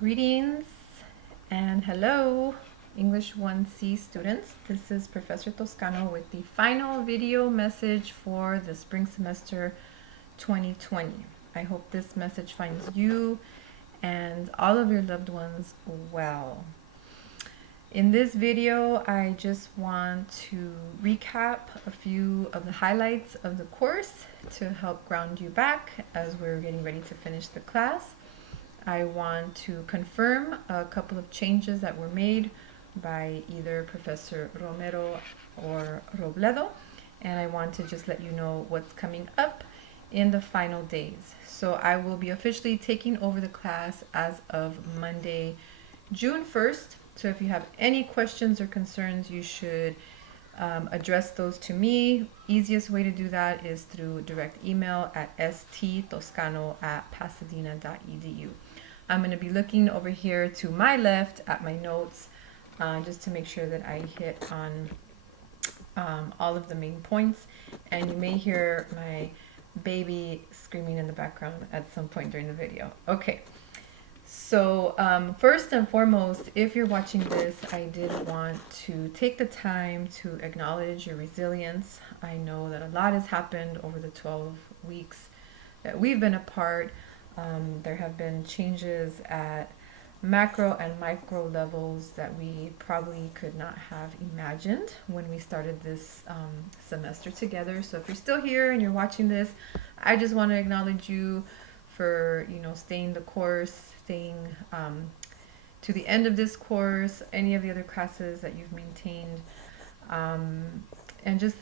Greetings and hello, English 1C students. This is Professor Toscano with the final video message for the spring semester 2020. I hope this message finds you and all of your loved ones well. In this video, I just want to recap a few of the highlights of the course to help ground you back as we're getting ready to finish the class. I want to confirm a couple of changes that were made by either Professor Romero or Robledo, and I want to just let you know what's coming up in the final days. So I will be officially taking over the class as of Monday, June 1st. So if you have any questions or concerns, you should address those to me. Easiest way to do that is through direct email at sttoscano@pasadena.edu. I'm going to be looking over here to my left at my notes just to make sure that I hit on all of the main points. And you may hear my baby screaming in the background at some point during the video. Okay. So first and foremost, if you're watching this, I did want to take the time to acknowledge your resilience. I know that a lot has happened over the 12 weeks that we've been apart. There have been changes at macro and micro levels that we probably could not have imagined when we started this semester together. So if you're still here and you're watching this, I just want to acknowledge you for staying the course, staying to the end of this course, any of the other classes that you've maintained, and just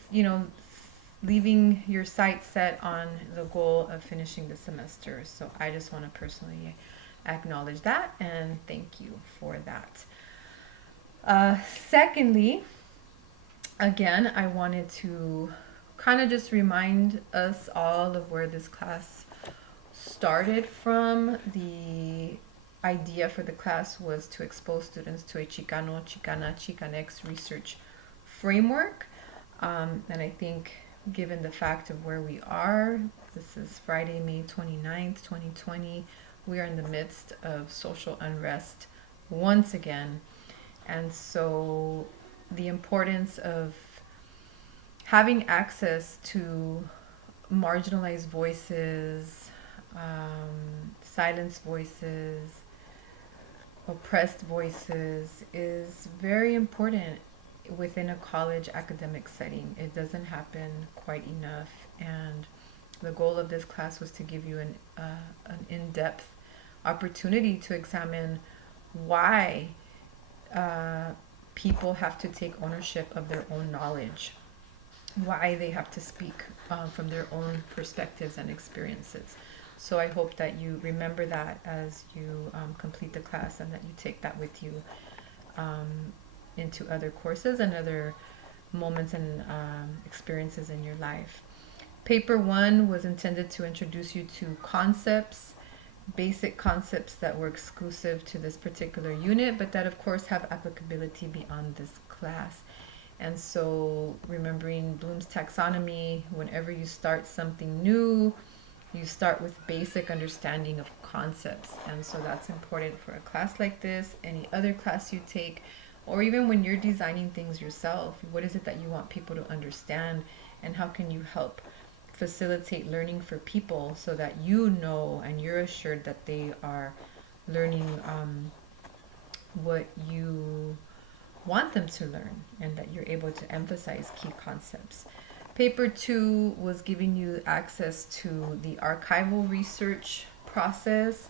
leaving your sights set on the goal of finishing the semester. So I just want to personally acknowledge that and thank you for that. Secondly, again, I wanted to kind of just remind us all of where this class started from. The idea for the class was to expose students to a Chicano, Chicana, Chicanx research framework. And I think given the fact of where we are, this is Friday, May 29th, 2020, we are in the midst of social unrest once again. And so the importance of having access to marginalized voices, silenced voices, oppressed voices is very important within a college academic setting. It doesn't happen quite enough, and the goal of this class was to give you an in-depth opportunity to examine why people have to take ownership of their own knowledge, why they have to speak from their own perspectives and experiences. So I hope that you remember that as you complete the class, and that you take that with you into other courses and other moments and experiences in your life. Paper 1 was intended to introduce you to concepts, basic concepts that were exclusive to this particular unit, but that of course have applicability beyond this class. And so remembering Bloom's taxonomy, whenever you start something new, you start with basic understanding of concepts. And so that's important for a class like this, any other class you take, or even when you're designing things yourself. What is it that you want people to understand, and how can you help facilitate learning for people so that you know and you're assured that they are learning what you want them to learn, and that you're able to emphasize key concepts. Paper 2 was giving you access to the archival research process,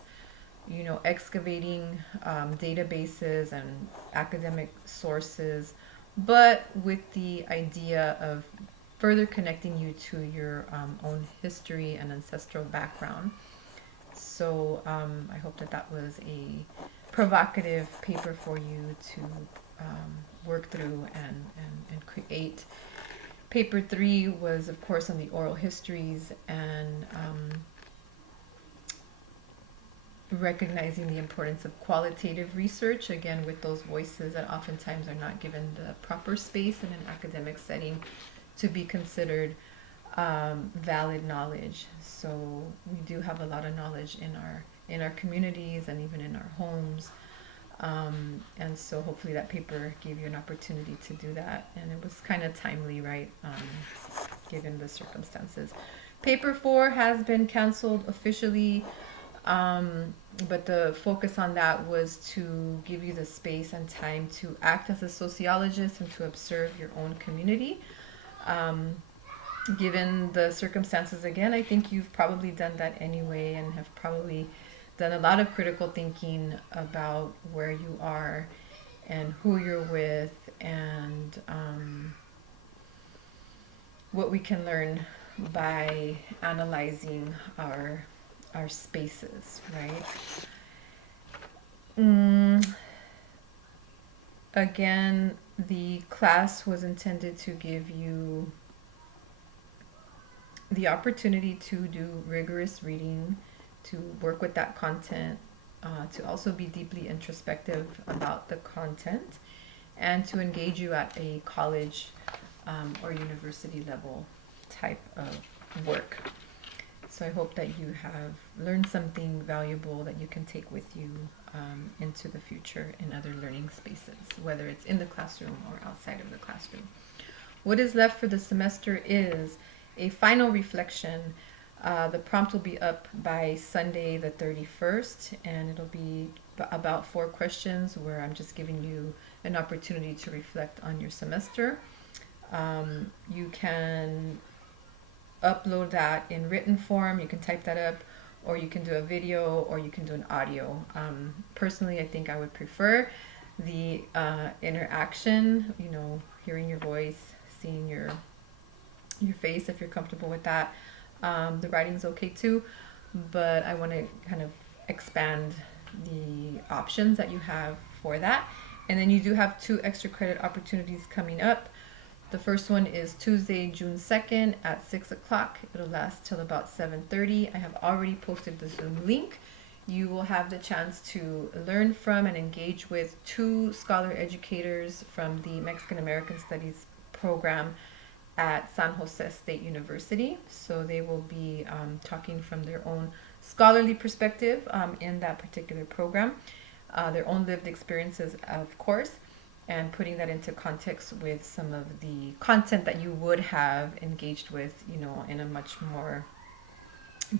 excavating databases and academic sources, but with the idea of further connecting you to your own history and ancestral background. So I hope that was a provocative paper for you to work through and create. Paper 3 was, of course, on the oral histories and recognizing the importance of qualitative research, again, with those voices that oftentimes are not given the proper space in an academic setting to be considered. valid knowledge. So we do have a lot of knowledge in our communities and even in our homes. And so hopefully that paper gave you an opportunity to do that. And it was kind of timely, right? Given the circumstances. Paper 4 has been canceled officially, but the focus on that was to give you the space and time to act as a sociologist and to observe your own community. Given the circumstances, again, I think you've probably done that anyway and have probably done a lot of critical thinking about where you are and who you're with and what we can learn by analyzing our spaces, right? Again, the class was intended to give you the opportunity to do rigorous reading, to work with that content, to also be deeply introspective about the content, and to engage you at a college or university level type of work. So I hope that you have learned something valuable that you can take with you into the future in other learning spaces, whether it's in the classroom or outside of the classroom. What is left for the semester is a final reflection. The prompt will be up by Sunday the 31st, and it'll be about 4 questions where I'm just giving you an opportunity to reflect on your semester. You can upload that in written form, you can type that up, or you can do a video, or you can do an audio. Personally, I think I would prefer the interaction, you know, hearing your voice, seeing your face if you're comfortable with that. The writing's okay too, but I want to kind of expand the options that you have for that. And then you do have 2 extra credit opportunities coming up. The first one is Tuesday, June 2nd at 6 o'clock. It'll last till about 7:30. I have already posted the Zoom link. You will have the chance to learn from and engage with 2 scholar educators from the Mexican American Studies program at San Jose State University. So they will be talking from their own scholarly perspective in that particular program, their own lived experiences, of course, and putting that into context with some of the content that you would have engaged with, you know, in a much more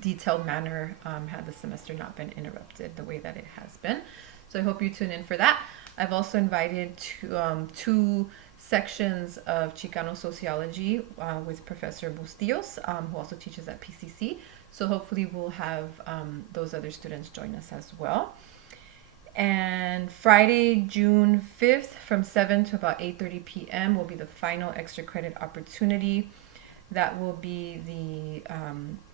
detailed manner had the semester not been interrupted the way that it has been. So I hope you tune in for that. I've also invited 2 sections of Chicano sociology with Professor Bustillos, who also teaches at PCC. So hopefully we'll have those other students join us as well. And Friday, June 5th from 7 to about 8:30 p.m. will be the final extra credit opportunity. That will be the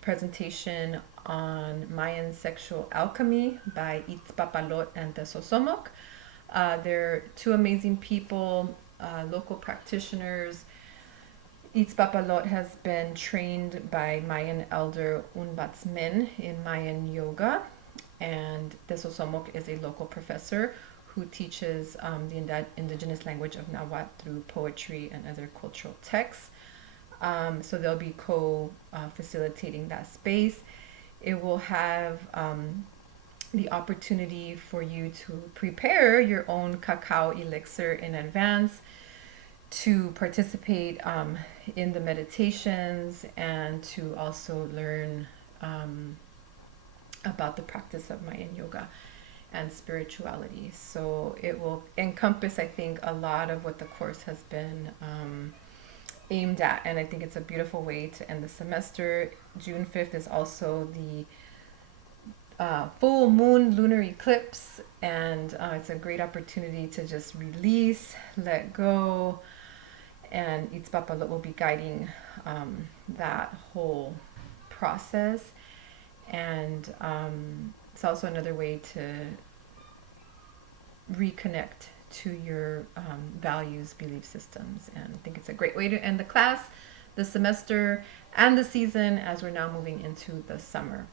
presentation on Mayan sexual alchemy by Itzpapalot and Tesosomoc. They're 2 amazing people, local practitioners. Itzpapalot has been trained by Mayan elder Unbatsmin in Mayan yoga, and Tesosomoc is a local professor who teaches the indigenous language of Nahuatl through poetry and other cultural texts. So they'll be co-facilitating that space. It will have the opportunity for you to prepare your own cacao elixir in advance, to participate in the meditations, and to also learn about the practice of Mayan yoga and spirituality. So it will encompass, I think, a lot of what the course has been aimed at, and I think it's a beautiful way to end the semester. June 5th is also the full moon lunar eclipse, and it's a great opportunity to just release, let go, and Itzpapalot will be guiding that whole process. And it's also another way to reconnect to your values, belief systems, and I think it's a great way to end the class, the semester, and the season as we're now moving into the summer.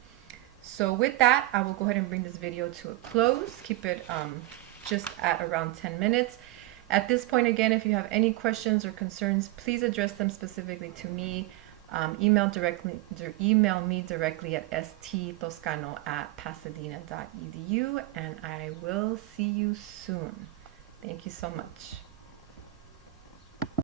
So with that, I will go ahead and bring this video to a close. Keep it just at around 10 minutes. At this point, again, if you have any questions or concerns, please address them specifically to me. email me directly at sttoscano@pasadena.edu, and I will see you soon. Thank you so much.